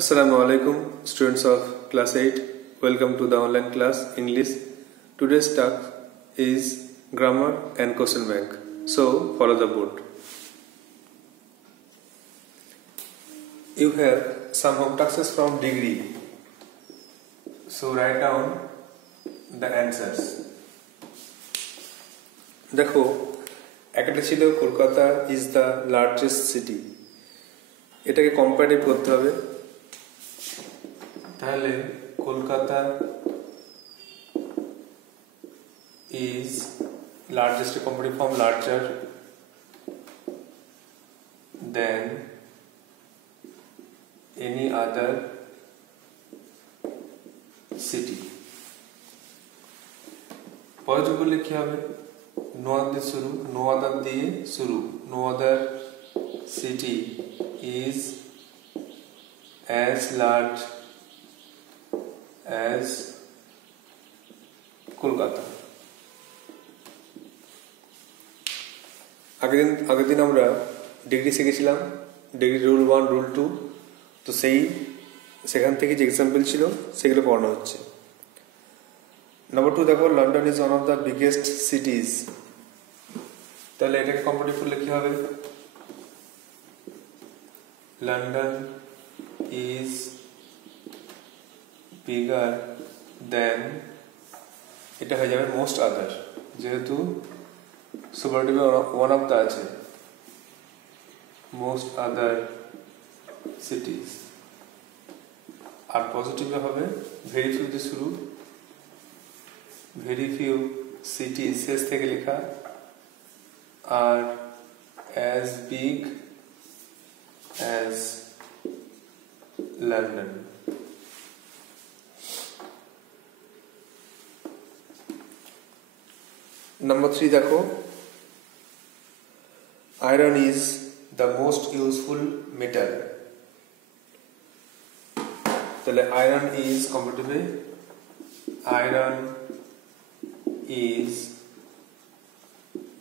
Assalamu alaikum, students of class 8. Welcome to the online class English. Today's task is grammar and question bank. So follow the board. You have some home tasks from degree. So write down the answers. দেখো একটা ছিল Kolkata is the largest city, এটাকে comparative করতে হবে। তাহলে Kolkata is largest comparative form larger than any other city. Positive বললে কি হবে? নো আদার দিয়ে শুরু, no other city is as large as Kolkata. আগের দিন আমরা ডিগ্রি শিখেছিলাম, ডিগ্রি রুল 1 রুল 2, তো সেখান থেকে যে এক্সাম্পল ছিল সেগুলো পড়ানো হচ্ছে। নাম্বার 2 দেখো, London is one of the biggest সিটিজ। তাহলে এটাকে কম্পারেটিভ করলে কি হবে? লন্ডন is bigger than, এটা হয়ে যাবে most other, যেহেতু সুপারলেটিভ ওয়ান অফ দা আছে, most other cities। আর পজিটিভে হবে ভেরি ফিউ দিয়ে শুরু, ভেরি ফিউ সিটি শেষ থেকে লেখা, আর as big as London। Number 3 দেখো, iron is the most useful metal। তাহলে iron is comparative, iron is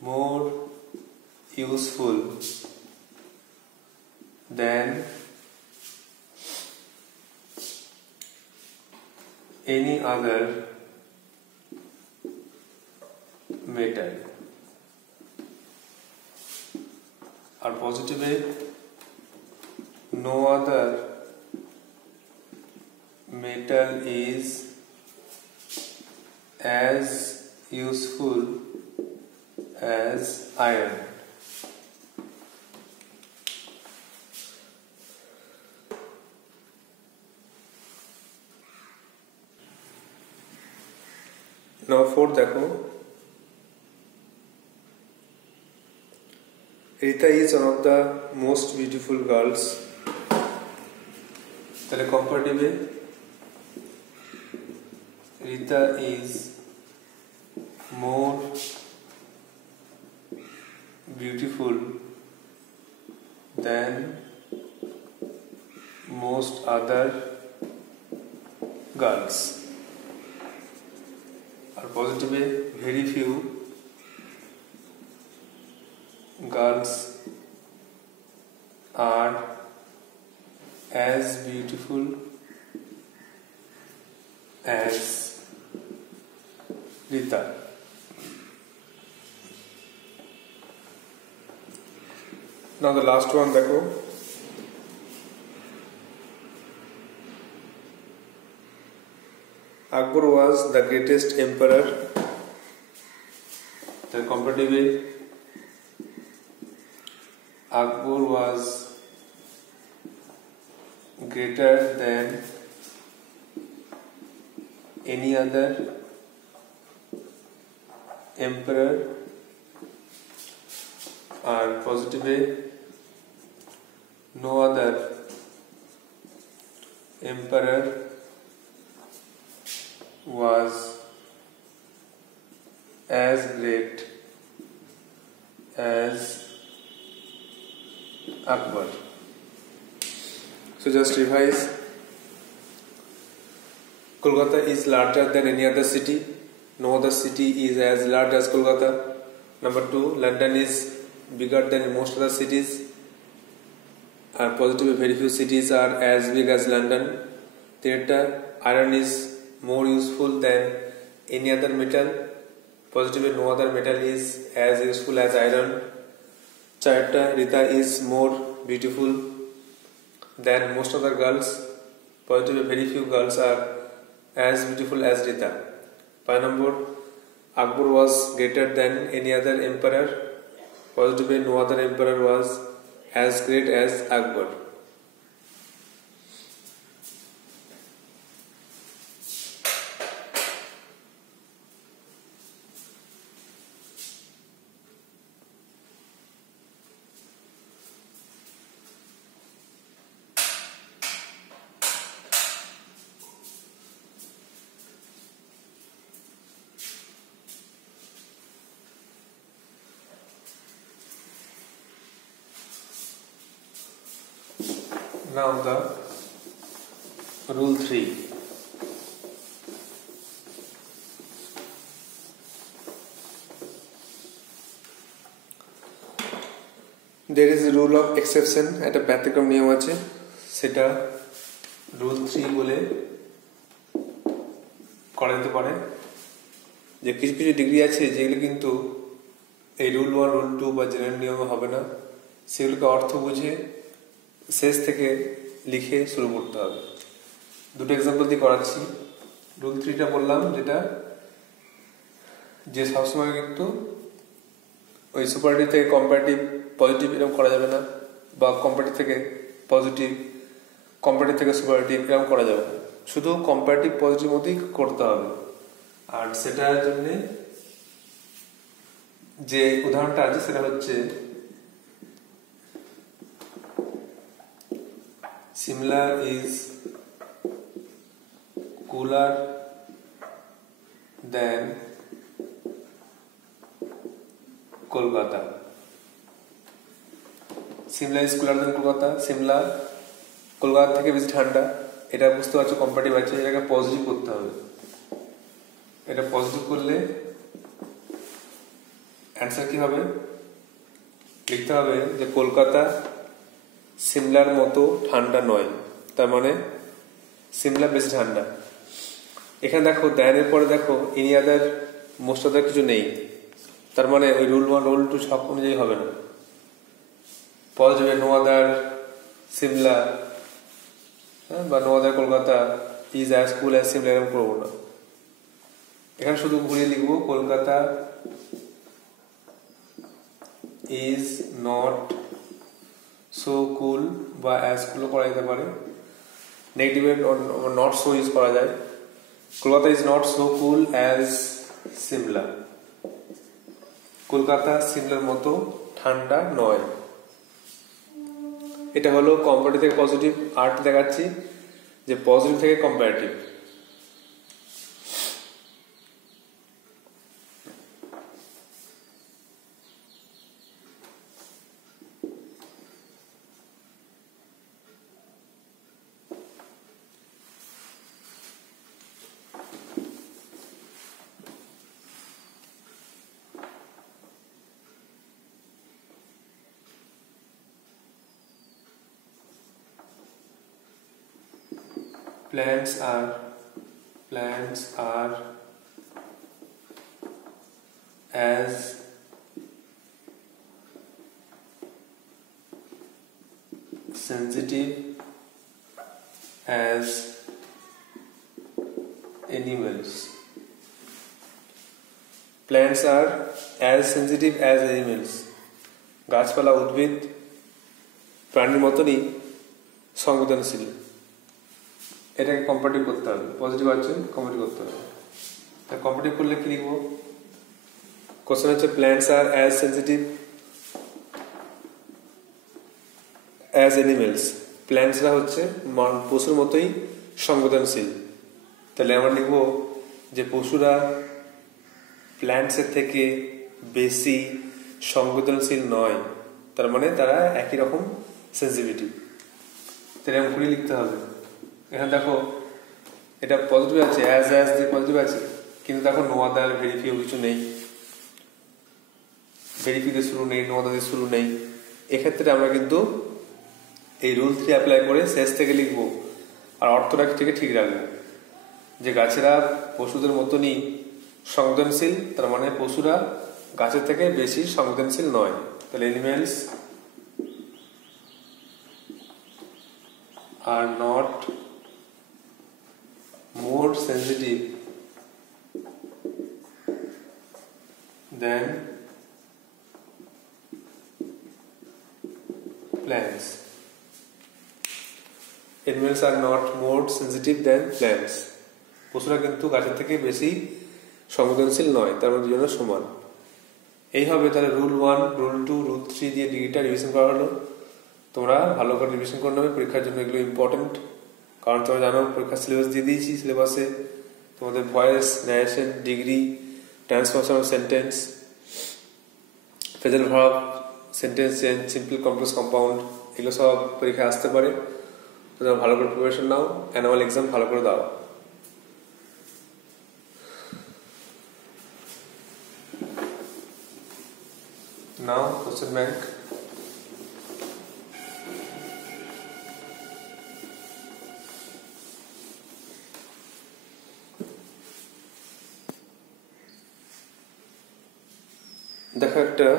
more useful than any other metal। আর পজিটিভে no other metal is as useful as iron। Now 4 দেখো, Rita is one of the most beautiful girls। তাহলে কম্পারেটিভে Rita is more beautiful than most other girls। আর পজিটিভে very few girls are as beautiful as Rita। Now the last one দেখো, Akbar was the greatest emperor। The comparative Akbar was greater than any other emperor। और positive no other emperor was as great as Akbar। So just revise. Kolkata is larger than any other city. No other city is as large as Kolkata. Number 2, London is bigger than most other cities. আর পজিটিভে very few cities are as big as London. তিনটা iron is more useful than any other metal. পজিটিভে no other metal is as useful as iron. চারটা Rita is more beautiful than most other girls. পজিটিভে very few girls are as beautiful as Rita. 5 number Akbar was greater than any other emperor. Positive, no other emperor was as great as Akbar. Now the rule 3. There is a rule of exception, একটা ব্যতিক্রম নিয়ম আছে, সেটা রুল 3 বলে করা যেতে পারে। যে কিছু কিছু ডিগ্রি আছে যেগুলো কিন্তু এই রুল 1 রুল 2 বা জেনারেল নিয়মে হবে না, সেগুলোকে অর্থ বুঝে শেষ থেকে লিখে শুরু করতে হবে। দুটো এক্সাম্পল দিয়ে করাচ্ছি। রুল 3টা বললাম, যেটা যে সবসময় কিন্তু ওই সুপারটিভ থেকে কম্পারেটিভ পজিটিভ এরকম করা যাবে না, বা কম্পারেটিভ থেকে পজিটিভ, কম্পারেটিভ থেকে সুপারটিভ এরকম করা যাবে না, শুধু কম্পারেটিভ পজিটিভ মধ্যেই করতে হবে। আর সেটার জন্য যে উদাহরণটা আছে সেটা হচ্ছে Simla is cooler than Kolkata. Simla is cooler than Kolkata. Simla Kolkata থেকে বেশি ঠান্ডা। এটা বুঝতে পারছো কম্পারেটিভ আছে, এটাকে পজিটিভ করতে হবে। এটা পজিটিভ করলে অ্যান্সার কি হবে? লিখতে হবে যে কলকাতা সিমলার মতো ঠান্ডা নয়, তার মানে সিমলা বেশি ঠান্ডা। এখানে দেখো দ্যানের পরে দেখো এনি আদার মোস্ট আদার কিছু নেই, তার মানে ওই রুল 1 রুল 2 সব অনুযায়ী হবে না। পজিটিভে নো আদার সিমলা বা no other Kolkata is as cool as Shimla এরকম করবো না। এখানে শুধু ঘুরিয়ে লিখবো Kolkata is not so cool বা অ্যাজ কুলও করা যেতে পারে। নেগেটিভের নট সো ইউজ করা যায়। Kolkata is not so cool as Shimla. Kolkata সিমলার মতো ঠান্ডা নয়। এটা হলো কম্পারেটিভ থেকে পজিটিভ। আর্ট দেখাচ্ছি যে পজিটিভ থেকে comparative. Plants are as sensitive as animals. Plants are as sensitive as animals. গাছপালা উদ্ভিদ প্রাণীর মতনই সংবেদনশীল। এটাকে কম্পারেটিভ করতে হবে। পজিটিভ আছে, কম্পারেটিভ করতে হবে। তা কম্পারেটিভ করলে কি লিখবো? কোশ্চেন হচ্ছে প্ল্যান্টস আর অ্যাজ সেন্সিটিভ অ্যাজ অ্যানিমেলস। প্ল্যান্টসরা হচ্ছে পশুর মতোই সংবেদনশীল। তাহলে আমরা লিখবো যে পশুরা প্ল্যান্টসের থেকে বেশি সংবেদনশীল নয়, তার মানে তারা একই রকম সেন্সিটিভিটি। তাহলে এরকম করে লিখতে হবে। এখানে দেখো এটা পজিটিভ আছে, অ্যাজ দিয়ে পজিটিভ আছে, কিন্তু দেখো নো আদার ভেরি ফিউ কিছু নেই, ভেরি ফিউ দিয়ে শুরু নেই, নো আদার দিয়ে শুরু নেই। এক্ষেত্রে আমরা কিন্তু এই রুল 3 অ্যাপ্লাই করে শেষ থেকে লিখবো আর অর্থটা থেকে ঠিক রাখবো যে গাছেরা পশুদের মতনই সংবেদনশীল, তার মানে পশুরা গাছের থেকে বেশি সংবেদনশীল নয়। তাহলে এনিম্যালস আর not more sensitive than plants. Animals are not more sensitive than plants. পশুরা কিন্তু গাছের থেকে বেশি সংবেদনশীল নয়, তার মধ্যে জন্য সমান। এই হবে তাহলে রুল 1, রুল 2, রুল 3 দিয়ে ডিগ্রিটা রিভিশন করা হলো। তোমরা ভালো করে রিভিশন করে নেবে, পরীক্ষার জন্য এগুলো ইম্পর্টেন্ট। কারণ তোমরা জানো পরীক্ষার সিলেবাস দিয়ে দিয়েছি, সিলেবাসে তোমাদের voice, narration, degree, transformation of sentence, phrasal verb, sentence change, simple complex compound, এগুলো সব পরীক্ষায় আসতে পারে। তোমরা ভালো করে প্রিপারেশন নাও, অ্যানুয়াল এক্সাম ভালো করে দাও। Now question bank. দেখো একটা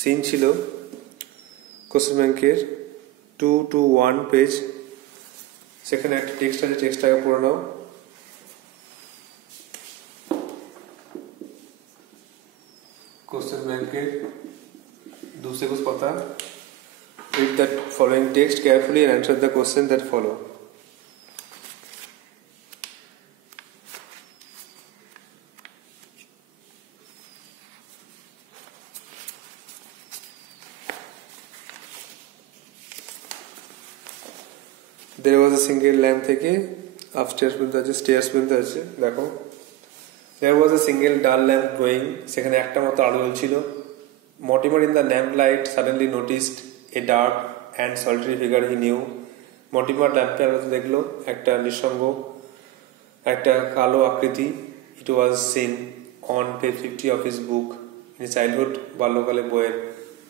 সিন ছিল কোশ্চেন ব্যাংকের 2 to 1 পেজ, সেখানে একটা টেক্সট আছে, টেক্সটটাকে পড়ে নাও। কোশ্চেন ব্যাংকের 2 পাতা। Read that following text carefully and answer the question that follow. There was a single lamp থেকে upstairs পর্যন্ত আছে, stairs পর্যন্ত আছে। দেখো there was a single dull lamp glowing, সেখানে একটা মাত্র আলো জ্বলছিল। Mortimer in the lamp light suddenly noticed a dark and solitary figure he knew. Mortimer ল্যাম্পের আলোতে দেখলো একটা নিঃসঙ্গ, একটা কালো আকৃতি। It was seen on page 50 of his book in childhood, বাল্যকালে বইয়ের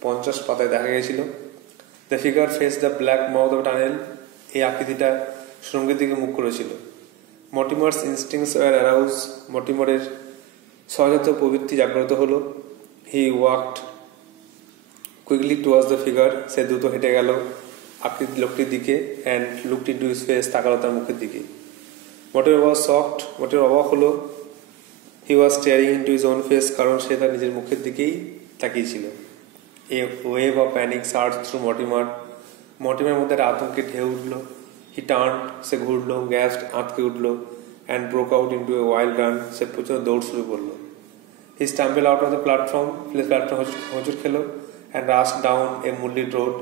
50 পাতায় দেখা গিয়েছিল। The figure faced the black mouth of a tunnel. এই আকৃতিটা সুড়ঙ্গের দিকে মুখ করেছিল। মর্টিমার্স ইনস্টিংস ওয়ার অ্যারাউজ, মর্টিমারের সহজাত প্রবৃত্তি জাগ্রত হলো। He walked quickly towards the figure, সে দ্রুত হেঁটে গেল আকৃতি লোকটির দিকে। And looked into his face, তাকালো তার মুখের দিকে। মর্টিমার ওয়াজ শকড, মর্টিমার অবাক হলো। He was staring into his own face, কারণ সে তার নিজের মুখের দিকেই তাকিয়েছিল। A wave of panic surged through Mortimer, মর্টিমারের মধ্যে একটা আতঙ্কের ঢেউ উঠলো। হি টার্ন, সে ঘুরলো, গ্যাসড, আঁতকে উঠলো। And broke out into a wild run, সে প্রচণ্ড দৌড় শুরু করলো। He stumbled out of the platform, platform হোঁচট খেলো। And rushed down a moonlit road,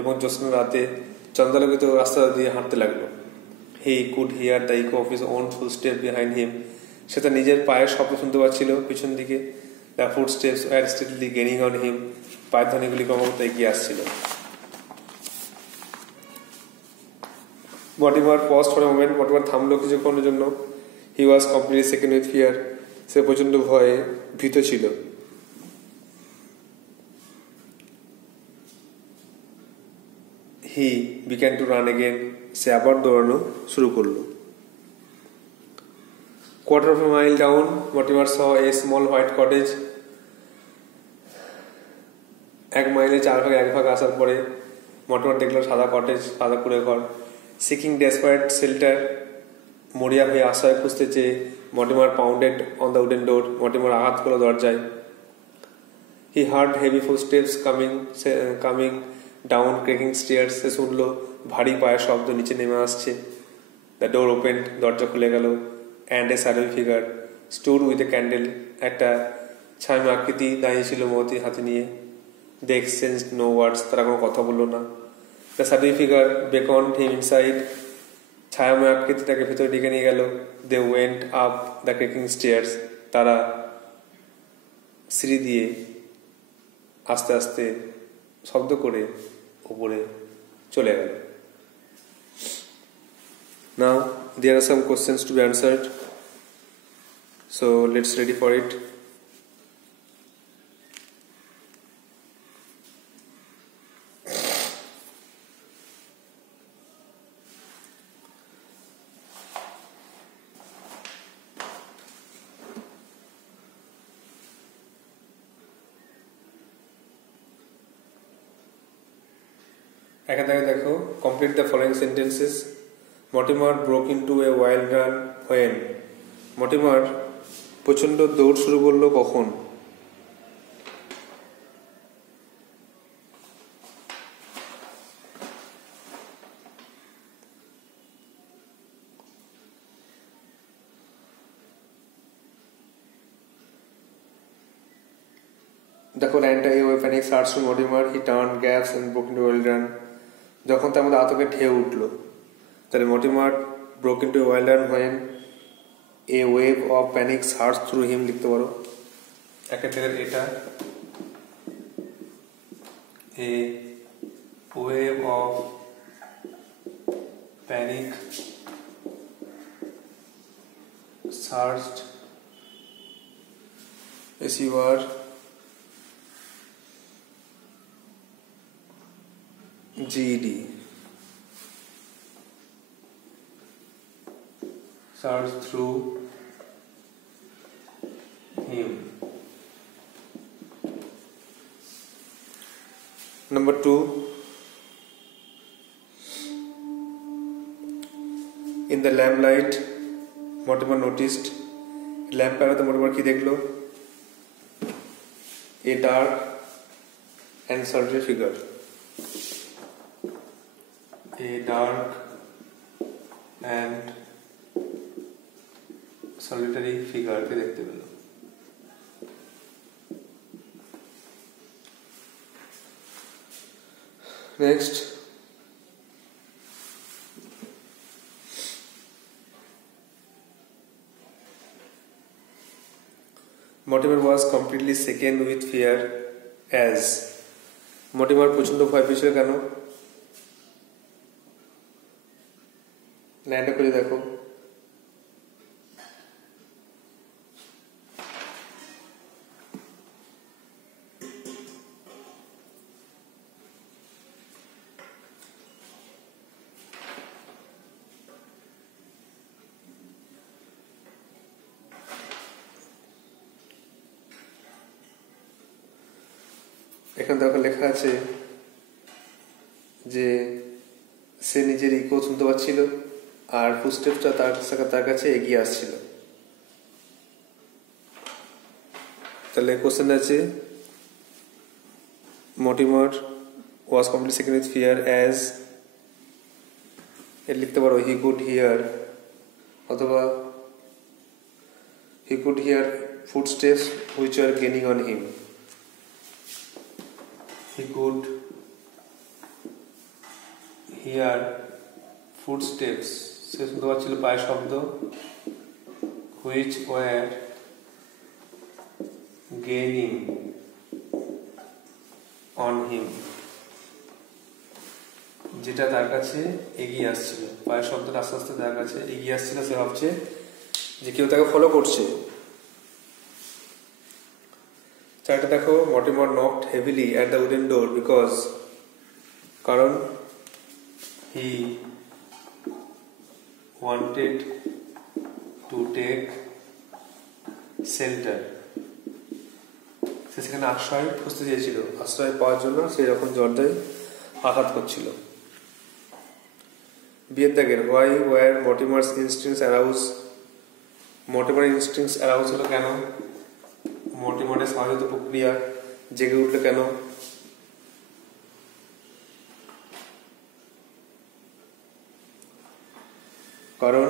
এবং জ্যোৎস্না রাতে চন্দ্রালোকিত রাস্তা দিয়ে হাঁটতে লাগলো। He could hear the echo of his own footsteps behind him, সে তার নিজের পায়ের শব্দ শুনতে পাচ্ছিল পিছন দিকে। The footsteps were steadily gaining on him, পায়ের ধ্বনিগুলি ক্রমাগত এগিয়ে আসছিল। Mortimer paused for a moment, Mortimer থামলো কিছুক্ষণের জন্য। He was completely seized with fear, সে প্রচণ্ড ভয়ে ভীত ছিল। He began to run again, সে আবার দৌড়ানো শুরু করলো। Quarter of a mile down, Mortimer saw a small white cottage. 1 মাইলে 4/1 আসার পরে মর্টিমার দেখলো সাদা কটেজ, সাদা কুড়ে ঘর। সিকিং ডেসপারেট শেল্টার, মরিয়া হয়ে আশ্রয় খুঁজতে চেয়ে Mortimer pounded on the wooden door, Mortimer আঘাত করলো দরজায়। He heard heavy footsteps coming down creaking stairs, সে শুনলো ভারী পায়ের শব্দ নিচে নেমে আসছে। দ্য ডোর ওপেন্ড, দরজা খুলে গেল। And a saddle figure stood with a candle, একটা ছায়াময় আকৃতি দাঁড়িয়ে ছিল মোমবাতি হাতে নিয়ে। দে এক্সচেঞ্জড নো ওয়ার্ডস, তারা কোনো কথা বললো না। The shadowy figure beckoned him inside, ছায়াময় আকৃতি তাকে ভেতরে ডেকে নিয়ে গেল। They went up the creaking stairs, তারা সিঁড়ি দিয়ে আস্তে আস্তে শব্দ করে উপরে চলে গেল। Now there are some questions to be answered, so let's ready for it. এখান থেকে দেখো, complete the following sentences. Mortimer broke into a wild run when. Mortimer প্রচণ্ড দৌড় শুরু করলো কখন? দেখো লাইনটা, এই panic surged to Mortimer, he turn gasps and broke into wild run. যখন তার মধ্যে আতঙ্কে ঢেউ উঠলো, তাহলে Mortimer broke into wild run when a wave of panic surged through him লিখতে পারো। এক্ষেত্রে এটা a wave of panic surged SUR GED search through him. Number 2, in the lamplight Mortimer noticed, lamp আলোতে Mortimer কি দেখলো? A dark and solitary figure. A dark and solitary figure কে দেখতে পেল। Next, Mortimer was completely shaken with fear as. Mortimer প্রচন্ড ভয় পেয়েছিল কেন? লাইনটা করে দেখো। এখানে দেখো লেখা আছে যে সে নিজের ইকো শুনতে পাচ্ছিল আর ফুটস্টেপটা তার কাছে এগিয়ে আসছিল। তাহলে কোশ্চেন আছে, মর্টিমার ওয়াজ completely seized with fear as, এর লিখতে পারো হি কুড হিয়ার, অথবা হি could here footsteps which are gaining on him. He could hear footsteps, সে শুনতে পাচ্ছিল পায়ের শব্দ, which were gaining on him, যেটা তার কাছে এগিয়ে আসছিল। পায়ের শব্দটা আস্তে আস্তে তার কাছে এগিয়ে আসছিল, সে ভাবছে যে কেউ তাকে ফলো করছে। চারটা দেখো, Mortimer knocked heavily at the wooden door because, কারণ he wanted to take shelter, সে সেখানে আশ্রয় খুঁজতে চেয়েছিল, আশ্রয় পাওয়ার জন্য সে যখন জর্দায় আঘাত করছিল। বিয়ের দাগের, why were Mortimer's instincts aroused? Mortimer instincts arouse হলো কেন? মর্টিমারের স্বাভাবিক প্রক্রিয়া জেগে উঠলো কেন? কারণ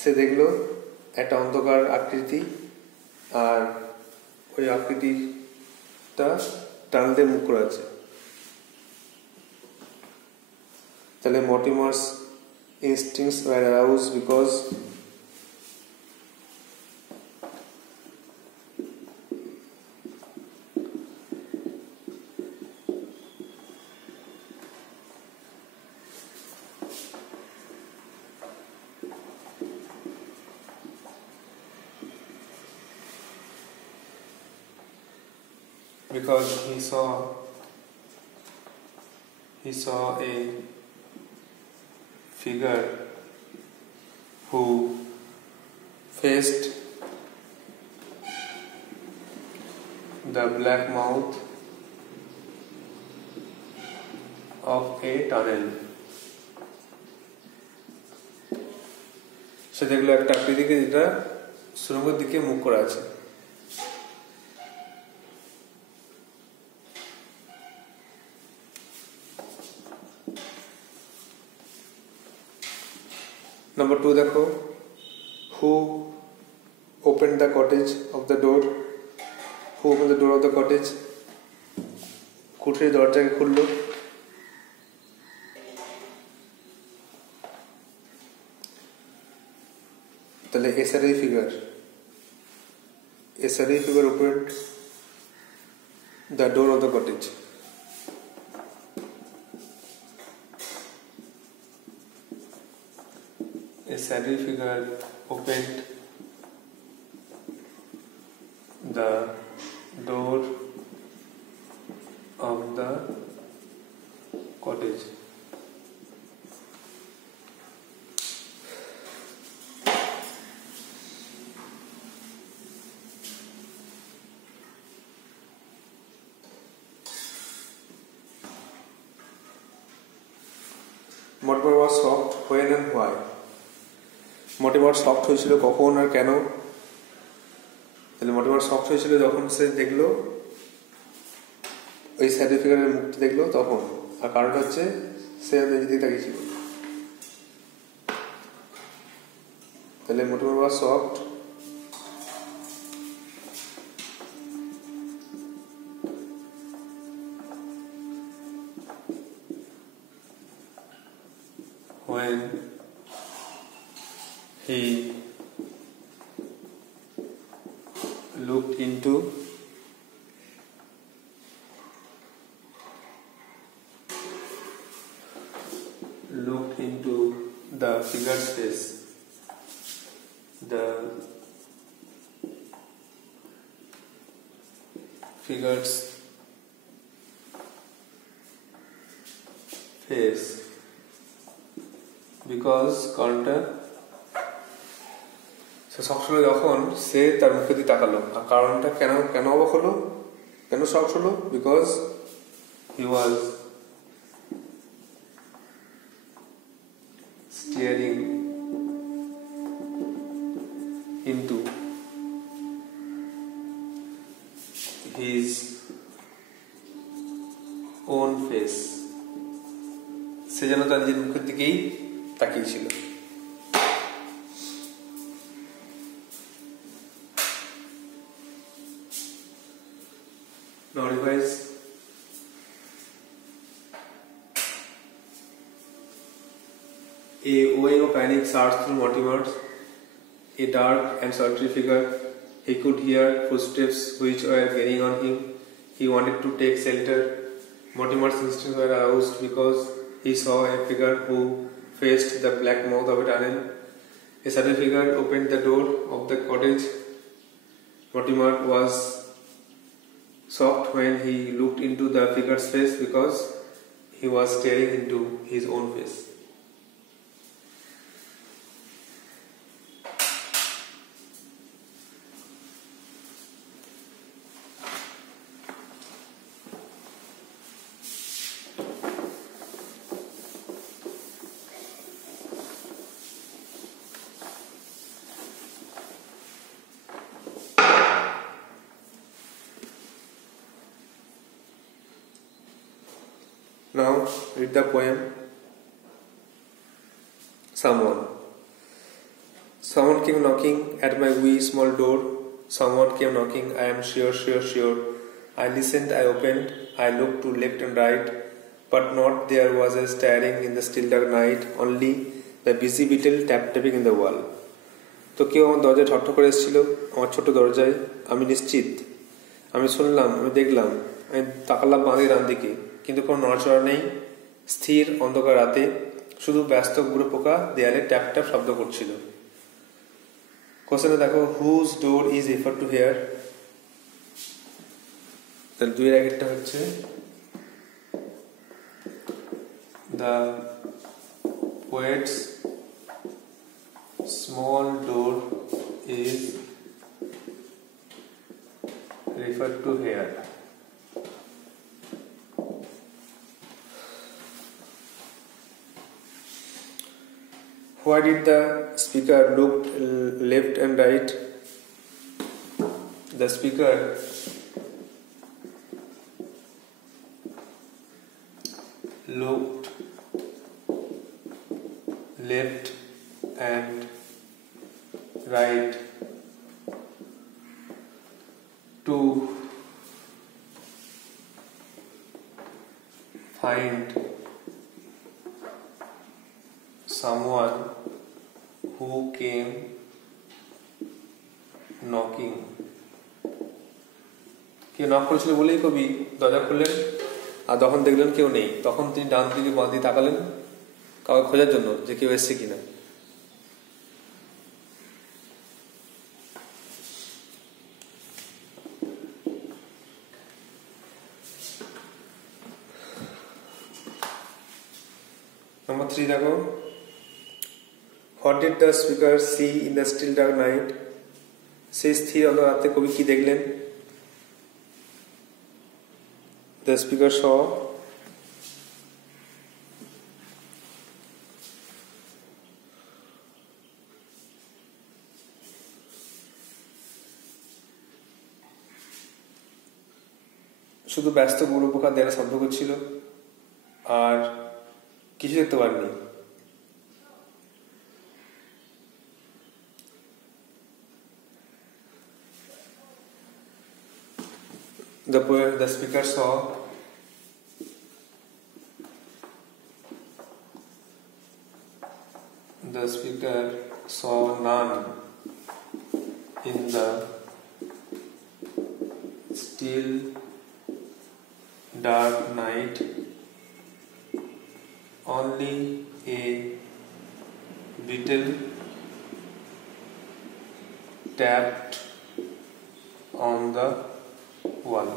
সে দেখলো একটা অন্ধকার আকৃতি, আর ওই আকৃতিটা টানতে মুখ করে আছে। তাহলে মর্টিমার্স instincts were aroused because he saw a figure who faced the black mouth of a tunnel. সে দেখলো একটা আকৃতিকে যেটা সুড়ঙ্গের দিকে মুখ করা আছে। Number 2 দেখো, who opened the cottage of the door? Who opened the door of the cottage? কুঠির দরজাকে খুললো। তাহলে SRE figure opened the door of the cottage. SRE figure opened the door of the cottage. Mortimer was shocked when and why? Mortimer shocked হয়েছিল কখন আর কেন? তাহলে Mortimer shocked হয়েছিল যখন সে দেখলো ওই স্যাডি ফিগারের মুখটা দেখলো তখন, আর কারণ হচ্ছে সে নিজে দিকে তাকিয়েছিল। তাহলে Mortimer was shocked when he looked into the figure's face. The figure's face, because কারণটা সে শখ হলো যখন সে তার মুখে দিয়ে তাকালো, আর কারণটা কেন অবাক হলো, কেন শখ হলো? Because he was staring into his own face. সে যেন তার নিজের মুখের দিকেই তাকিয়েছিল। Now revise. A wave of panic surged through Mortimer. A dark and solitary figure. He could hear footsteps which were gaining on him. He wanted to take shelter. Mortimer's instincts were aroused because he saw a figure who faced the black mouth of a tunnel. A sudden figure opened the door of the cottage. Mortimer was shocked when he looked into the figure's face because he was staring into his own face. Now read the poem. Someone came knocking at my wee small door. Someone came knocking, I am sure. I listened, I opened, I looked to left and right, but not there was a staring in the still dark night, only the busy beetle tapping in the wall. তো কেউ আমার দরজায় ঠক করে এসেছিল, আমার ছোট দরজায়। আমি নিশ্চিত, আমি শুনলাম, আমি দেখলাম, আমি তাকালাম বাঁধে ডান দিকে, কিন্তু কোনো নড়াচড়া নেই। স্থির অন্ধকার রাতে শুধু ব্যস্ত গুঁড়ো পোকা দেয়ালে ট্যাপ ট্যাপ শব্দ করছিল। কোশ্চেনে দেখো, whose door is refer to here. তাহলে দুইয়ের আগেরটা হচ্ছে the poet's small door is refer refer to here. Why did the speaker look left and right? The speaker looked left and right to find someone who came knocking. কেউ নক করেছিল বলেই কবি দরজা খুললেন, আর তখন দেখলেন কেউ নেই। তখন তিনি ডান দিকে বাঁ দিকে তাকালেন কাউকে খোঁজার জন্য যে কেউ এসছে কিনা। Number 3 দেখো, What did the speaker see in the still dark night? সেই স্থির অন্ধকার রাতে কবি কি দেখলেন? The speaker saw শুধু ব্যস্ত গুরু পোকা দেয়ালে শব্দ করছিল, আর কিছু দেখতে পারেনি। The speaker saw none in the still dark night, only a beetle tapped on the wall.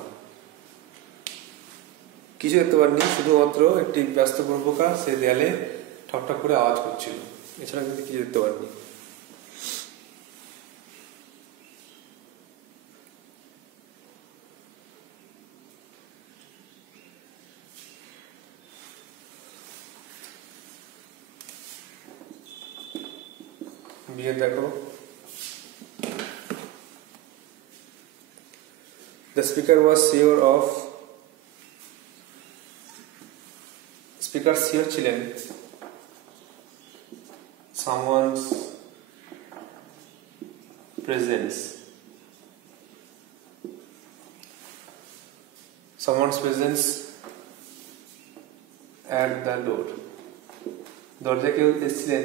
কিছু দেখতে পারেনি, শুধুমাত্র একটি ব্যস্ত পোকা সে দেয়ালে ঠকঠক করে আওয়াজ করছিল, এছাড়া কিন্তু কিছু দেখতে পারেনি। বিয়ে দেখো, The speaker was sure of speaker sure ছিলেন someone's presence at the door. দরজায় কেউ এসেছিলেন,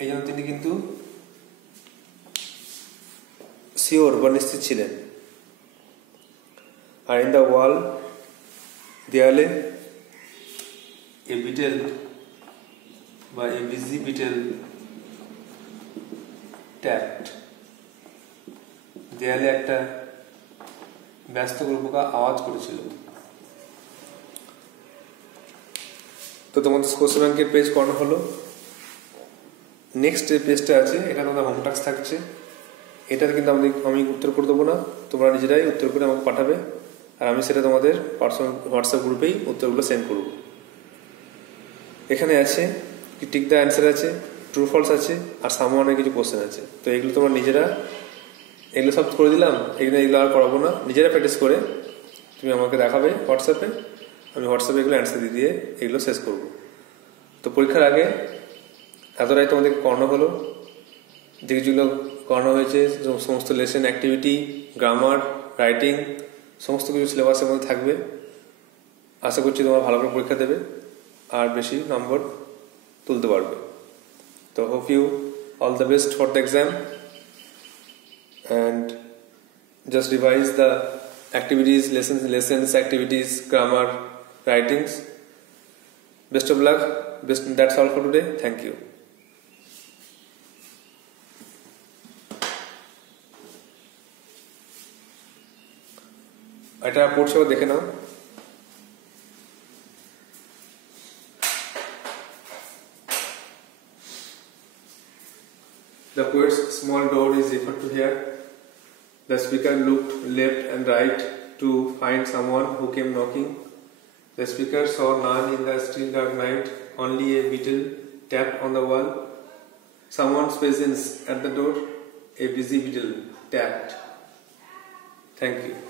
এই জন্য তিনি কিন্তু শিওর বা নিশ্চিত ছিলেন। আর ইন দ্য ওয়াল, দেয়ালে, এ বিটেল বা এ বিজি বিটেল ট্যাপড, দেয়ালে একটা ব্যস্ত পোকা আওয়াজ করেছিল। তো তোমাদের কোশ্চেন ব্যাংকের পেজ করানো হলো। নেক্সট যে পেজটা আছে এটা তোমাদের হোম টাস্ক থাকছে, এটার কিন্তু আমি উত্তর করে দেবো না, তোমরা নিজেরাই উত্তর করে আমাকে পাঠাবে, আর আমি সেটা তোমাদের পার্সোনাল হোয়াটসঅ্যাপ গ্রুপেই উত্তরগুলো সেন্ড করব। এখানে আছে টিক দ্য অ্যান্সার আছে, ট্রু ফলস আছে, আর সামওয়ানের কিছু কোশ্চেন আছে। তো এগুলো তোমরা নিজেরা, এগুলো সব করে দিলাম, এগুলো আর করাবো না, নিজেরা প্র্যাকটিস করে তুমি আমাকে দেখাবে হোয়াটসঅ্যাপে, আমি হোয়াটসঅ্যাপে এগুলো অ্যান্সার দিয়ে এগুলো শেষ করব। তো পরীক্ষার আগে এতটাই তোমাদের করানো হলো, যেগুলো করানো হয়েছে সমস্ত লেসন, অ্যাক্টিভিটি, গ্রামার, রাইটিং, সমস্ত কিছু সিলেবাসের মধ্যে থাকবে। আশা করছি তোমরা ভালো করে পরীক্ষা দেবে আর বেশি নম্বর তুলতে পারবে। তো hope you all the best for the exam, and just revise the activities, lessons, activities, grammar, writings. Best of luck. That's all for today. Thank you. এটা পড়ছো দেখে নাও। The poet's small door is referred to here. The speaker looked left and right to find someone who came knocking. The speaker saw none in the still dark night, only a beetle tapped on the wall. Someone's presence at the door, a busy beetle tapped. Thank you.